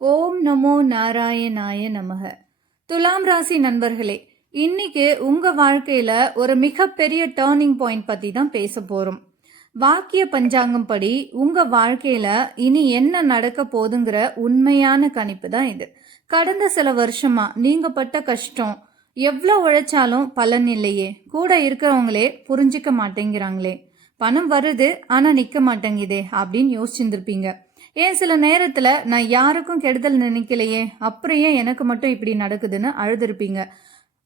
ஓம் நமோ நாராயணாய நமக. துலாம் ராசி நண்பர்களே, இன்னைக்கு உங்க வாழ்க்கையில ஒரு மிகப்பெரிய டேர்னிங் பாயிண்ட் பத்தி தான் பேச போறோம். வாக்கிய பஞ்சாங்கம் படி உங்க வாழ்க்கையில இனி என்ன நடக்க போதுங்கிற உண்மையான கணிப்பு தான் இது. கடந்த சில வருஷமா நீங்க பட்ட கஷ்டம், எவ்வளோ உழைச்சாலும் பலன் இல்லையே, கூட இருக்கிறவங்களே புரிஞ்சிக்க மாட்டேங்கிறாங்களே, பணம் வருது ஆனா நிக்க மாட்டேங்குதே அப்படின்னு யோசிச்சுருப்பீங்க. ஏன் சில நேரத்துல நான் யாருக்கும் கெடுதல் நினைக்கலையே, அப்புறம் ஏன் எனக்கு மட்டும் இப்படி நடக்குதுன்னு அழுதுருப்பீங்க.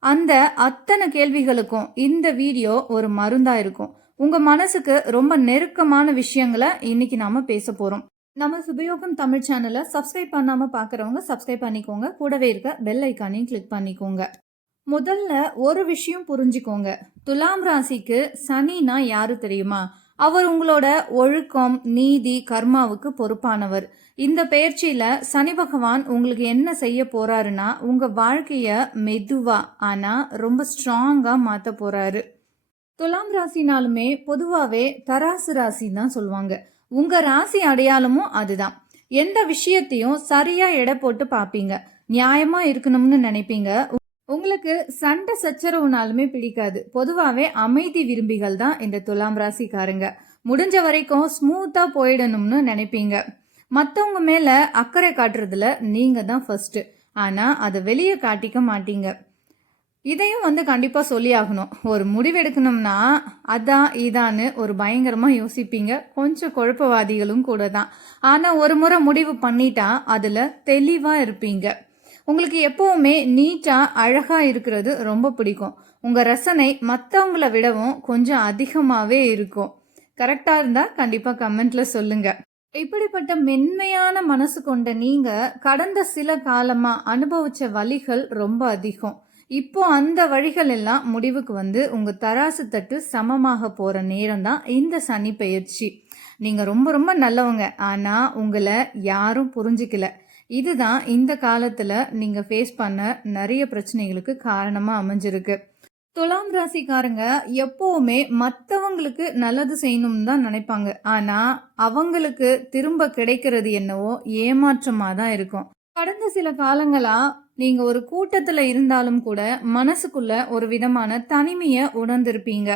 அந்த அத்தனை கேள்விகளுக்கும் இந்த வீடியோ ஒரு மருந்தா இருக்கும். உங்க மனசுக்கு ரொம்ப நெருக்கமான விஷயங்களை இன்னைக்கு நாம பேச போறோம். நம்ம சுபயோகம் தமிழ் சேனலை சப்ஸ்கிரைப் பண்ணாம பாக்குறவங்க சப்ஸ்கிரைப் பண்ணிக்கோங்க. கூடவே இருக்க பெல் ஐக்கானையும் கிளிக் பண்ணிக்கோங்க. முதல்ல ஒரு விஷயம் புரிஞ்சுக்கோங்க. துலாம் ராசிக்கு சனினா யாரு தெரியுமா? அவர் உங்களோட ஒழுக்கம், நீதி, கர்மாவுக்கு பொறுப்பானவர். இந்த பயிற்சியில சனி பகவான் உங்களுக்கு என்ன செய்ய போறாருன்னா, உங்க வாழ்க்கைய மெதுவா ஆனா ரொம்ப ஸ்ட்ராங்கா மாத்த போறாரு. துலாம் ராசினாலுமே பொதுவாவே தராசு ராசி தான் சொல்லுவாங்க. உங்க ராசி அடையாளமும் அதுதான். எந்த விஷயத்தையும் சரியா எடை போட்டு பாப்பீங்க, நியாயமா இருக்கணும்னு நினைப்பீங்க. உங்களுக்கு சண்டை சச்சரவுனாலுமே பிடிக்காது. பொதுவாகவே அமைதி விரும்பிகள் தான் இந்த துலாம் ராசிக்காரங்க. முடிஞ்ச வரைக்கும் ஸ்மூத்தா போயிடணும்னு நினைப்பீங்க. மற்றவங்க மேல அக்கறை காட்டுறதுல நீங்க தான் ஃபர்ஸ்ட். ஆனா அதை வெளியே காட்டிக்க மாட்டீங்க. இதையும் கண்டிப்பா சொல்லி ஆகணும். ஒரு முடிவு எடுக்கணும்னா அதான் இதான்னு ஒரு பயங்கரமா யோசிப்பீங்க. கொஞ்சம் குழப்பவாதிகளும் கூட தான். ஆனா ஒரு முறை முடிவு பண்ணிட்டா அதுல தெளிவா இருப்பீங்க. உங்களுக்கு எப்பவுமே நீட்டா அழகா இருக்கிறது ரொம்ப பிடிக்கும். உங்க ரசனை மற்றவங்கள விடவும் கொஞ்சம் அதிகமாவே இருக்கும். கரெக்டா இருந்தா கண்டிப்பா கமெண்ட்ல சொல்லுங்க. இப்படிப்பட்ட மென்மையான மனசு கொண்ட நீங்க கடந்த சில காலமா அனுபவிச்ச வலிகள் ரொம்ப அதிகம். இப்போ அந்த வழிகள் எல்லாம் முடிவுக்கு உங்க தராசு தட்டு சமமாக போற நேரம் தான் இந்த சனி பெயர்ச்சி. நீங்க ரொம்ப ரொம்ப நல்லவங்க, ஆனா உங்களை யாரும் புரிஞ்சுக்கல. இதுதான் இந்த காலத்துல நீங்க ஃபேஸ் பண்ண நிறைய பிரச்சனைகளுக்கு காரணமா அமைஞ்சிருக்கு. துலாம் ராசிக்காரங்க எப்பவுமே மற்றவங்களுக்கு நல்லது செய்யணும்னு தான் நினைப்பாங்க. ஆனா அவங்களுக்கு திரும்ப கிடைக்கிறது என்னவோ ஏமாற்றமா தான் இருக்கும். கடந்த சில காலங்களா நீங்க ஒரு கூட்டத்துல இருந்தாலும் கூட மனசுக்குள்ள ஒரு விதமான தனிமைய உணர்ந்திருப்பீங்க.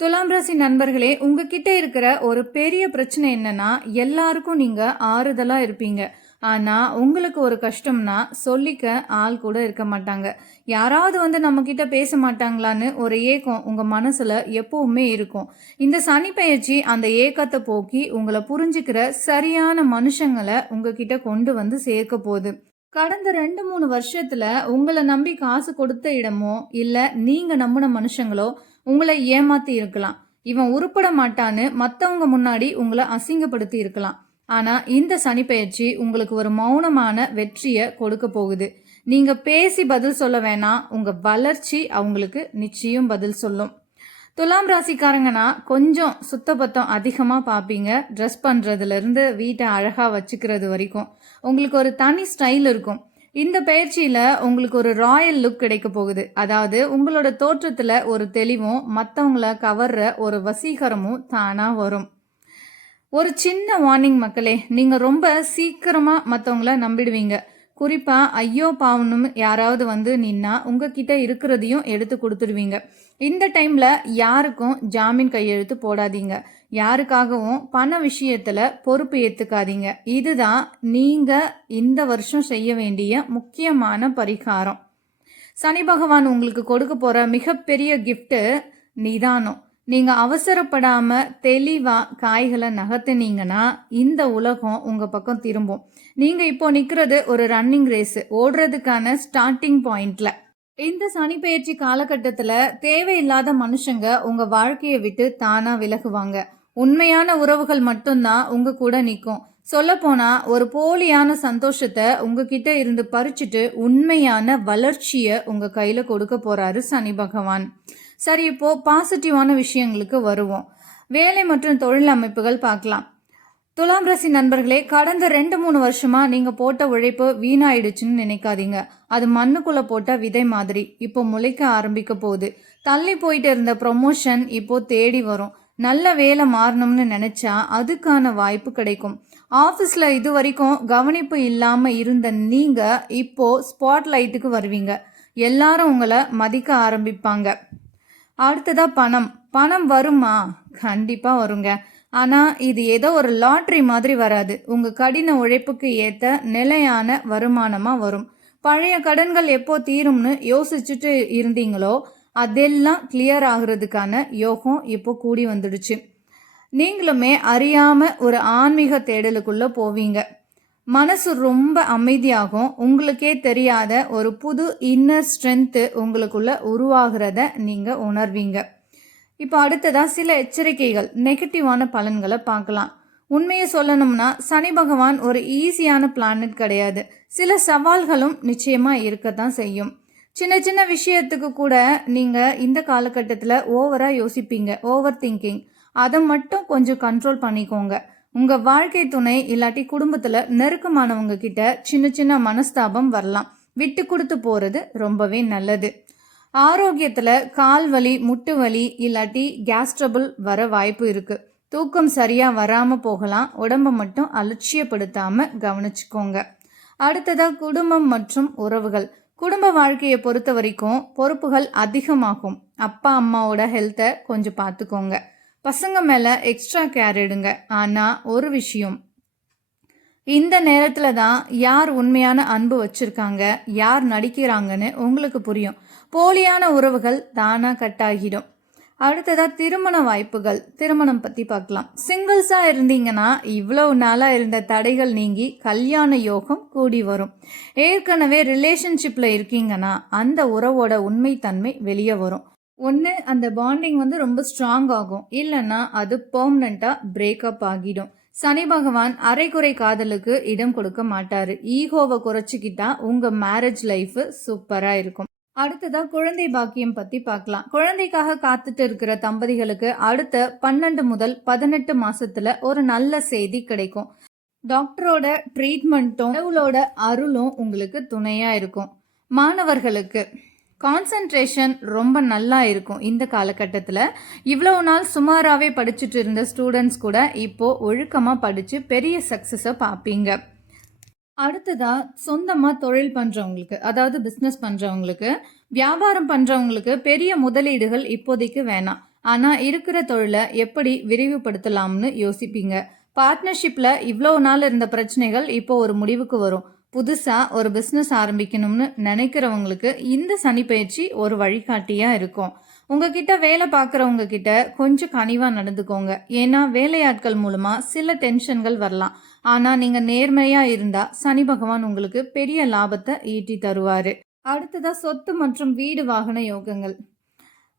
துலாம் ராசி நண்பர்களே, உங்ககிட்ட இருக்கிற ஒரு பெரிய பிரச்சனை என்னன்னா, எல்லாருக்கும் நீங்க ஆறுதலா இருப்பீங்க. ஆனா உங்களுக்கு ஒரு கஷ்டம்னா சொல்லிக்க ஆள் கூட இருக்க மாட்டாங்க. யாராவது நம்ம கிட்ட பேச மாட்டாங்களான்னு ஒரு ஏக்கம் உங்க மனசுல எப்பவுமே இருக்கும். இந்த சனி பெயர்ச்சி அந்த ஏக்கத்தை போக்கி உங்களை புரிஞ்சுக்கிற சரியான மனுஷங்களை உங்ககிட்ட கொண்டு சேர்க்க போகுது. கடந்த 2-3 வருஷத்துல உங்களை நம்பி காசு கொடுத்த இடமோ இல்ல நீங்க நம்பின மனுஷங்களோ உங்களை ஏமாத்தி இருக்கலாம். இவன் உருப்பட மாட்டான்னு மத்தவங்க முன்னாடி உங்களை அசிங்கப்படுத்தி இருக்கலாம். ஆனா இந்த சனி பெயர்ச்சி உங்களுக்கு ஒரு மௌனமான வெற்றியை கொடுக்க போகுது. நீங்க பேசி பதில் சொல்ல வேணாம், உங்க வளர்ச்சி அவங்களுக்கு நிச்சயம் பதில் சொல்லும். துலாம் ராசிக்காரங்கன்னா கொஞ்சம் சுத்தபத்தம் அதிகமா பார்ப்பீங்க. ட்ரெஸ் பண்றதுல இருந்து வீட்டை அழகா வச்சுக்கிறது வரைக்கும் உங்களுக்கு ஒரு தனி ஸ்டைல் இருக்கும். இந்த பயிற்சியில உங்களுக்கு ஒரு ராயல் லுக் கிடைக்க போகுது. அதாவது உங்களோட தோற்றத்துல ஒரு தெளிவும் மற்றவங்கள கவர்ற ஒரு வசீகரமும் தானா வரும். ஒரு சின்ன வார்னிங் மக்களே, நீங்க ரொம்ப சீக்கிரமா மற்றவங்கள நம்பிடுவீங்க. குறிப்பா ஐயோ பாவனும் யாராவது நின்னா உங்ககிட்ட இருக்கிறதையும் எடுத்து கொடுத்துடுவீங்க. இந்த டைம்ல யாருக்கும் ஜாமீன் கையெழுத்து போடாதீங்க. யாருக்காகவும் பண விஷயத்துல பொறுப்பு ஏத்துக்காதீங்க. இதுதான் நீங்க இந்த வருஷம் செய்ய வேண்டிய முக்கியமான பரிகாரம். சனி பகவான் உங்களுக்கு கொடுக்க போற மிகப்பெரிய கிஃப்ட் நிதானம். நீங்க அவசரப்படாம தெளிவா காய்களை நகர்த்தினீங்கன்னா இந்த உலகம் உங்க பக்கம் திரும்பும். நீங்க இப்போ நிக்கிறது ஒரு ரன்னிங் ரேஸ், ஓடுறதுக்கான ஸ்டார்டிங் பாயிண்ட்ல. இந்த சனி பெயர்ச்சி காலகட்டத்துல தேவையில்லாத மனுஷங்க உங்க வாழ்க்கையை விட்டு தானா விலகுவாங்க. உண்மையான உறவுகள் மட்டும்தான் உங்க கூட நிற்கும். சொல்ல போனா ஒரு போலியான சந்தோஷத்தை உங்ககிட்ட இருந்து பறிச்சுட்டு உண்மையான வளர்ச்சியை உங்க கையில கொடுக்க போறாரு சனி பகவான். சரி, இப்போ பாசிட்டிவான விஷயங்களுக்கு வருவோம். வேலை மற்றும் தொழில் அமைப்புகள் பார்க்கலாம். துலாம் ராசி நண்பர்களே, கடந்த 2-3 வருஷமா நீங்க போட்ட உழைப்பு வீணாயிடுச்சுன்னு நினைக்காதீங்க. அது மண்ணுக்குள்ள போட்ட விதை மாதிரி இப்போ முளைக்க ஆரம்பிக்க போகுது. தள்ளி போயிட்டு இருந்த ப்ரொமோஷன் இப்போ தேடி வரும். நல்ல வேலை மாறணும்னு நினைச்சா அதுக்கான வாய்ப்பு கிடைக்கும். ஆஃபீஸில் இது வரைக்கும் கவனிப்பு இல்லாமல் இருந்த நீங்கள் இப்போ ஸ்பாட்லைட்டுக்கு வருவீங்க. எல்லாரும் உங்களை மதிக்க ஆரம்பிப்பாங்க. அடுத்ததா பணம். பணம் வருமா? கண்டிப்பாக வருங்க. ஆனால் இது ஏதோ ஒரு லாட்ரி மாதிரி வராது. உங்கள் கடின உழைப்புக்கு ஏற்ற நிலையான வருமானமாக வரும். பழைய கடன்கள் எப்போ தீரும்னு யோசிச்சுட்டு இருந்தீங்களோ அதெல்லாம் கிளியர் ஆகுறதுக்கான யோகம் இப்போ கூடி வந்துடுச்சு. நீங்களுமே அறியாம ஒரு ஆன்மீக தேடலுக்குள்ள போவீங்க. மனசு ரொம்ப அமைதியாகும். உங்களுக்கே தெரியாத ஒரு புது இன்னர் ஸ்ட்ரென்த்து உங்களுக்குள்ள உருவாகிறத நீங்க உணர்வீங்க. இப்போ அடுத்ததா சில எச்சரிக்கைகள், நெகட்டிவான பலன்களை பார்க்கலாம். உண்மையை சொல்லணும்னா சனி பகவான் ஒரு ஈஸியான பிளானட் கிடையாது. சில சவால்களும் நிச்சயமா இருக்கத்தான் செய்யும். சின்ன சின்ன விஷயத்துக்கு கூட நீங்க இந்த காலகட்டத்தில் ஓவரா யோசிப்பீங்க. ஓவர் திங்கிங், அதை மட்டும் கொஞ்சம் கண்ட்ரோல் பண்ணிக்கோங்க. உங்க வாழ்க்கை துணை இல்லாட்டி குடும்பத்துல நெருக்கமானவங்க கிட்ட சின்ன சின்ன மனஸ்தாபம் வரலாம். விட்டு கொடுத்து போறது ரொம்பவே நல்லது. ஆரோக்கியத்துல கால் வலி, முட்டு வலி இல்லாட்டி கேஸ் ட்ரபிள் வர வாய்ப்பு இருக்கு. தூக்கம் சரியா வராம போகலாம். உடம்ப மட்டும் அலட்சியப்படுத்தாம கவனிச்சுக்கோங்க. அடுத்ததா குடும்பம் மற்றும் உறவுகள். குடும்ப வாழ்க்கையை பொறுத்த வரைக்கும் பொறுப்புகள் அதிகமாகும். அப்பா அம்மாவோட ஹெல்த்தை கொஞ்சம் பார்த்துக்கோங்க. பசங்க மேல எக்ஸ்ட்ரா கேர் எடுங்க. ஆனா ஒரு விஷயம், இந்த நேரத்துல தான் யார் உண்மையான அன்பு வச்சிருக்காங்க, யார் நடிக்கிறாங்கன்னு உங்களுக்கு புரியும். போலியான உறவுகள் தானா கட்டாகிடும். அடுத்ததா திருமண வாய்ப்புகள். திருமணம் பத்தி பார்க்கலாம். சிங்கிள்ஸா இருந்தீங்கன்னா இவ்வளவு நாளா இருந்த தடைகள் நீங்கி கல்யாண யோகம் கூடி வரும். ஏற்கனவே ரிலேஷன்ஷிப்ல இருக்கீங்கன்னா அந்த உறவோட உண்மைத்தன்மை வெளியே வரும். ஒன்று அந்த பாண்டிங் ரொம்ப ஸ்ட்ராங் ஆகும், இல்லைன்னா அது பெர்மனண்டா பிரேக்கப் ஆகிடும். சனி பகவான் அரைக்குறை காதலுக்கு இடம் கொடுக்க மாட்டாரு. ஈகோவை குறைச்சிக்கிட்டா உங்க மேரேஜ் லைஃப் சூப்பரா இருக்கும். அடுத்ததா குழந்தை பாக்கியம் பத்தி பார்க்கலாம். குழந்தைக்காக காத்துட்டு இருக்கிற தம்பதிகளுக்கு அடுத்த 12 முதல் 18 மாசத்துல ஒரு நல்ல செய்தி கிடைக்கும். டாக்டரோட ட்ரீட்மெண்ட்டும் கடவுளோட அருளும் உங்களுக்கு துணையா இருக்கும். மாணவர்களுக்கு கான்சன்ட்ரேஷன் ரொம்ப நல்லா இருக்கும். இந்த காலகட்டத்தில் இவ்வளவு நாள் சுமாராகவே படிச்சுட்டு இருந்த ஸ்டூடெண்ட்ஸ் கூட இப்போ ஒழுக்கமாக படித்து பெரிய சக்ஸஸை பார்ப்பீங்க. அடுத்ததா சொந்தமாக தொழில் பண்ணுறவங்களுக்கு, அதாவது பிஸ்னஸ் பண்ணுறவங்களுக்கு, வியாபாரம் பண்ணுறவங்களுக்கு பெரிய முதலீடுகள் இப்போதைக்கு வேணாம். ஆனால் இருக்கிற தொழிலை எப்படி விரிவுபடுத்தலாம்னு யோசிப்பீங்க. பார்ட்னர்ஷிப்பில் இவ்வளோ நாள் இருந்த பிரச்சனைகள் இப்போ ஒரு முடிவுக்கு வரும். புதுசாக ஒரு பிஸ்னஸ் ஆரம்பிக்கணும்னு நினைக்கிறவங்களுக்கு இந்த சனி பயிற்சி ஒரு வழிகாட்டியாக இருக்கும். உங்ககிட்ட வேலை பார்க்குறவங்க கிட்ட கொஞ்சம் கனிவாக நடந்துக்கோங்க. ஏன்னா வேலையாட்கள் மூலமாக சில டென்ஷன்கள் வரலாம். ஆனால் நீங்கள் நேர்மையாக இருந்தால் சனி பகவான் உங்களுக்கு பெரிய லாபத்தை ஈட்டி தருவார். அடுத்ததாக சொத்து மற்றும் வீடு வாகன யோகங்கள்.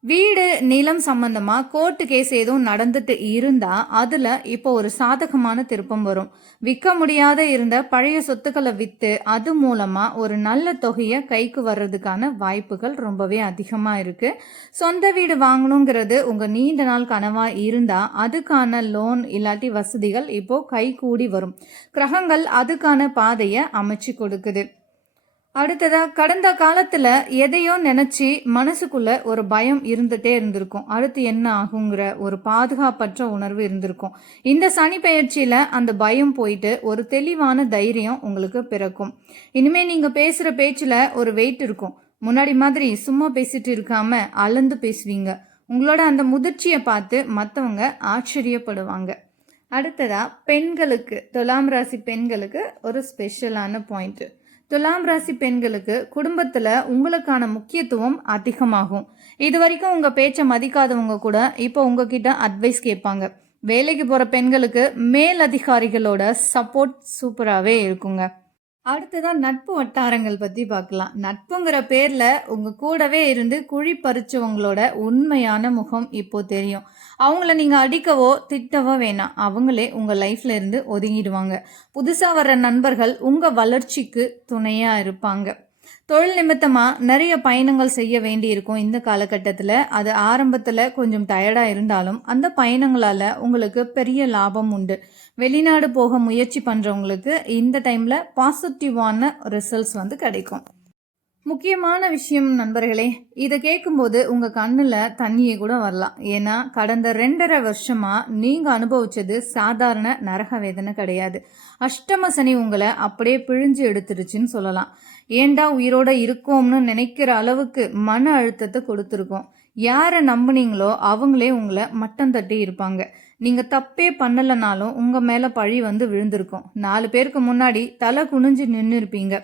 வீடு நிலம் சம்பந்தமா கோர்ட்டு கேஸ் எதுவும் நடந்துட்டு இருந்தா அதுல இப்போ ஒரு சாதகமான திருப்பம் வரும். விற்க முடியாத இருந்த பழைய சொத்துக்களை வித்து அது மூலமா ஒரு நல்ல தொகையை கைக்கு வர்றதுக்கான வாய்ப்புகள் ரொம்பவே அதிகமா இருக்கு. சொந்த வீடு வாங்கணுங்கிறது உங்க நீண்ட நாள் கனவா இருந்தா அதுக்கான லோன் இல்லாட்டி வசதிகள் இப்போ கை கூடி வரும். கிரகங்கள் அதுக்கான பாதையை அமைச்சு கொடுக்குது. அடுத்ததா கடந்த காலத்துல எதையோ நினைச்சு மனசுக்குள்ள ஒரு பயம் இருந்துட்டே இருந்திருக்கும். அடுத்து என்ன ஆகுங்கிற ஒரு பாதுகாப்பற்ற உணர்வு இருந்திருக்கும். இந்த சனி பெயர்ச்சியில அந்த பயம் போயிட்டு ஒரு தெளிவான தைரியம் உங்களுக்கு பிறக்கும். இனிமே நீங்க பேசுற பேச்சுல ஒரு வெயிட் இருக்கும். முன்னாடி மாதிரி சும்மா பேசிட்டு இருக்காம அளந்து பேசுவீங்க. உங்களோட அந்த முதிர்ச்சியை பார்த்து மற்றவங்க ஆச்சரியப்படுவாங்க. அடுத்ததா பெண்களுக்கு, துலாம் ராசி பெண்களுக்கு ஒரு ஸ்பெஷலான பாயிண்ட். துலாம் ராசி பெண்களுக்கு குடும்பத்துல உங்களுக்கான முக்கியத்துவம் அதிகமாகும். இது வரைக்கும் உங்க பேச்சை மதிக்காதவங்க கூட இப்போ உங்ககிட்ட அட்வைஸ் கேட்பாங்க. வேலைக்கு போற பெண்களுக்கு மேல் அதிகாரிகளோட சப்போர்ட் சூப்பராகவே இருக்குங்க. அடுத்ததான் நட்பு வட்டாரங்கள் பற்றி பார்க்கலாம். நட்புங்கிற பேரில் உங்கள் கூடவே இருந்து குழி பறிச்சவங்களோட உண்மையான முகம் இப்போ தெரியும். அவங்கள நீங்கள் அடிக்கவோ திட்டவோ வேணாம், அவங்களே உங்கள் லைஃப்ல இருந்து ஒதுங்கிடுவாங்க. புதுசாக வர்ற நண்பர்கள் உங்கள் வளர்ச்சிக்கு துணையாக இருப்பாங்க. தொழில் நிமித்தமாக நிறைய பயணங்கள் செய்ய வேண்டி இருக்கும். இந்த காலகட்டத்தில் அது ஆரம்பத்தில் கொஞ்சம் டயர்டாக இருந்தாலும் அந்த பயணங்களால் உங்களுக்கு பெரிய லாபம் உண்டு. வெளிநாடு போக முயற்சி பண்ணுறவங்களுக்கு இந்த டைமில் பாசிட்டிவான ரிசல்ட்ஸ் கிடைக்கும். முக்கியமான விஷயம் நண்பர்களே, இதை கேட்கும்போது உங்க கண்ணுல தண்ணியே கூட வரலாம். ஏன்னா கடந்த 2.5 வருஷமா நீங்க அனுபவிச்சது சாதாரண நரக வேதனை கிடையாது. அஷ்டம சனி உங்களை அப்படியே பிழிஞ்சு எடுத்துருச்சுன்னு சொல்லலாம். ஏண்டா உயிரோட இருக்கோம்னு நினைக்கிற அளவுக்கு மன அழுத்தத்தை கொடுத்துருக்கோம். யாரை நம்புனீங்களோ அவங்களே உங்களை மட்டம் தட்டி இருப்பாங்க. நீங்க தப்பே பண்ணலனாலும் உங்க மேல பழி வந்து விழுந்திருக்கும். 4 பேருக்கு முன்னாடி தலை குனிஞ்சு நின்று இருப்பீங்க.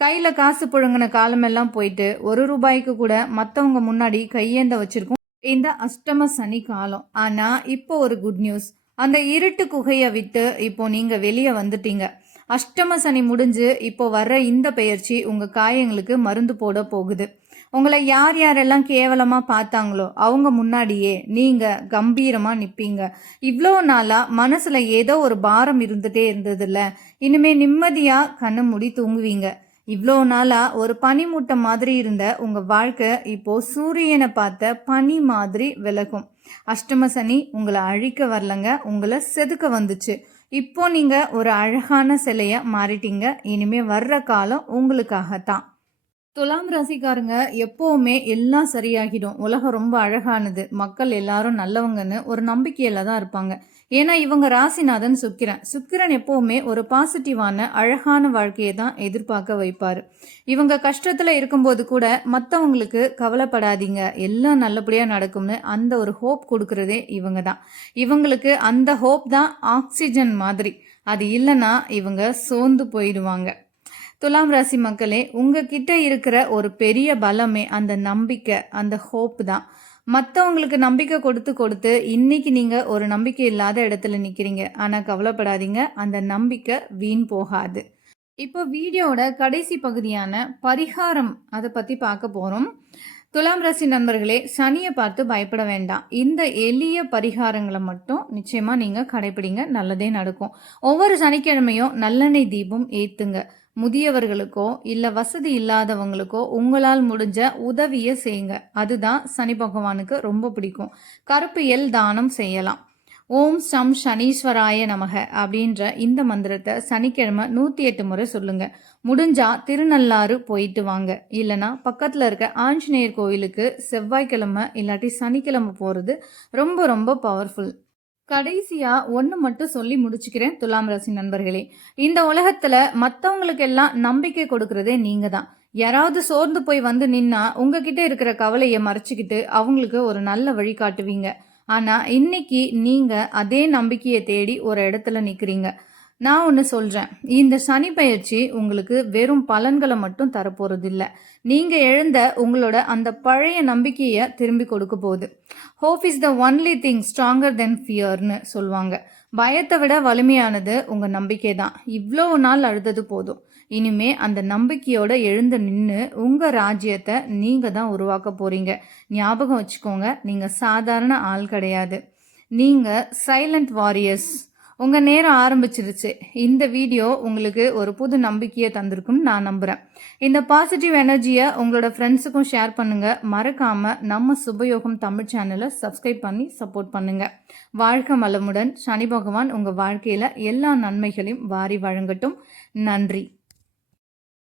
கையில காசு புழங்கின காலமெல்லாம் போயிட்டு 1 ரூபாய்க்கு கூட மற்றவங்க முன்னாடி கையேந்த வச்சிருக்கோம் இந்த அஷ்டம சனி காலம். ஆனா இப்போ ஒரு குட் நியூஸ். அந்த இருட்டு குகையை விட்டு இப்போ நீங்க வெளியே வந்துட்டீங்க. அஷ்டம சனி முடிஞ்சு இப்போ வர்ற இந்த பெயர்ச்சி உங்க காயங்களுக்கு மருந்து போட போகுது. உங்களை யார் யாரெல்லாம் கேவலமா பார்த்தாங்களோ அவங்க முன்னாடியே நீங்க கம்பீரமா நிப்பீங்க. இவ்வளோ நாளா மனசுல ஏதோ ஒரு பாரம் இருந்துட்டே இருந்ததுல்ல, இனிமே நிம்மதியா கண்ணை மூடி தூங்குவீங்க. இவ்வளோ நாளா ஒரு பனிமூட்டை மாதிரி இருந்த உங்க வாழ்க்கை இப்போ சூரியனை பார்த்த பனி மாதிரி விலகும். அஷ்டம சனி உங்களை அழிக்க வரலங்க, உங்களை செதுக்க வந்துச்சு. இப்போ நீங்க ஒரு அழகான சிலைய மாறிட்டீங்க. இனிமே வர்ற காலம் உங்களுக்காகத்தான். துலாம் ராசிக்காரங்க எப்போவுமே எல்லாம் சரியாகிடும், உலகம் ரொம்ப அழகானது, மக்கள் எல்லாரும் நல்லவங்கன்னு ஒரு நம்பிக்கையில தான் இருப்பாங்க. ஏன்னா இவங்க ராசிநாதன் சுக்கிரன் எப்போவுமே ஒரு பாசிட்டிவான அழகான வாழ்க்கையை தான் எதிர்பார்க்க வைப்பாரு. இவங்க கஷ்டத்துல இருக்கும்போது கூட மற்றவங்களுக்கு கவலைப்படாதீங்க, எல்லாம் நல்லபடியா நடக்கும்னு அந்த ஒரு ஹோப் கொடுக்கறதே இவங்க தான். இவங்களுக்கு அந்த ஹோப் தான் ஆக்சிஜன் மாதிரி. அது இல்லைன்னா இவங்க சோர்ந்து போயிடுவாங்க. துலாம் ராசி மக்களே, உங்ககிட்ட இருக்கிற ஒரு பெரிய பலமே அந்த நம்பிக்கை, அந்த ஹோப் தான். மற்றவங்களுக்கு நம்பிக்கை கொடுத்து கொடுத்து இன்னைக்கு நீங்க ஒரு நம்பிக்கை இல்லாத இடத்துல நிக்கிறீங்க. ஆனா கவலைப்படாதீங்க, அந்த நம்பிக்கை வீண் போகாது. இப்போ வீடியோட கடைசி பகுதியான பரிகாரம் அதை பத்தி பார்க்க போறோம். துலாம் ராசி நண்பர்களே, சனியை பார்த்து பயப்பட வேண்டாம். இந்த எளிய பரிகாரங்களை மட்டும் நிச்சயமா நீங்க கடைபிடிங்க, நல்லதே நடக்கும். ஒவ்வொரு சனிக்கிழமையும் நல்லெண்ணெய் தீபம் ஏத்துங்க. முதியவர்களுக்கோ இல்ல வசதி இல்லாதவங்களுக்கோ உங்களால் முடிஞ்ச உதவியை செய்யுங்க. அதுதான் சனி பகவானுக்கு ரொம்ப பிடிக்கும். கருப்பு எல் தானம் செய்யலாம். ஓம் சம் சனீஸ்வராய நமக அப்படின்ற இந்த மந்திரத்தை சனிக்கிழமை 108 முறை சொல்லுங்க. முடிஞ்சா திருநள்ளாறு போயிட்டு வாங்க. இல்லைன்னா பக்கத்துல இருக்க ஆஞ்சநேயர் கோயிலுக்கு செவ்வாய்க்கிழமை இல்லாட்டி சனிக்கிழமை போறது ரொம்ப ரொம்ப பவர்ஃபுல். கடைசியா ஒன்று மட்டும் சொல்லி முடிச்சுக்கிறேன் துலாம் ராசி நண்பர்களே. இந்த உலகத்துல மற்றவங்களுக்கு எல்லாம் நம்பிக்கை கொடுக்கறதே நீங்க தான். யாராவது சோர்ந்து போய் வந்து நின்னா உங்ககிட்ட இருக்கிற கவலையை மறைச்சிக்கிட்டு அவங்களுக்கு ஒரு நல்ல வழி காட்டுவீங்க. ஆனா இன்னைக்கு நீங்க அதே நம்பிக்கையை தேடி ஒரு இடத்துல நிக்கிறீங்க. நான் ஒன்று சொல்கிறேன், இந்த சனி பயிற்சி உங்களுக்கு வெறும் பலன்களை மட்டும் தரப்போகிறது இல்லை. நீங்கள் எழுந்த உங்களோட அந்த பழைய நம்பிக்கையை திரும்பி கொடுக்க போகுது. Hope is the only thing stronger than ஃபியர்னு சொல்லுவாங்க. பயத்தை விட வலிமையானது உங்கள் நம்பிக்கை தான். இவ்வளோ நாள் அழுதது போதும். இனிமே அந்த நம்பிக்கையோட எழுந்து நின்று உங்கள் ராஜ்யத்தை நீங்கள் தான் உருவாக்க போகிறீங்க. ஞாபகம் வச்சுக்கோங்க, நீங்கள் சாதாரண ஆள் கிடையாது. நீங்கள் சைலண்ட் வாரியர்ஸ். உங்கள் நேரம் ஆரம்பிச்சிருச்சு. இந்த வீடியோ உங்களுக்கு ஒரு புது நம்பிக்கையை தந்திருக்கும்னு நான் நம்புகிறேன். இந்த பாசிட்டிவ் எனர்ஜியை உங்களோட ஃப்ரெண்ட்ஸுக்கும் ஷேர் பண்ணுங்கள். மறக்காமல் நம்ம சுபயோகம் தமிழ் சேனலை சப்ஸ்கிரைப் பண்ணி சப்போர்ட் பண்ணுங்கள். வாழ்க வளமுடன். சனி பகவான் உங்கள் வாழ்க்கையில் எல்லா நன்மைகளையும் வாரி வழங்கட்டும். நன்றி.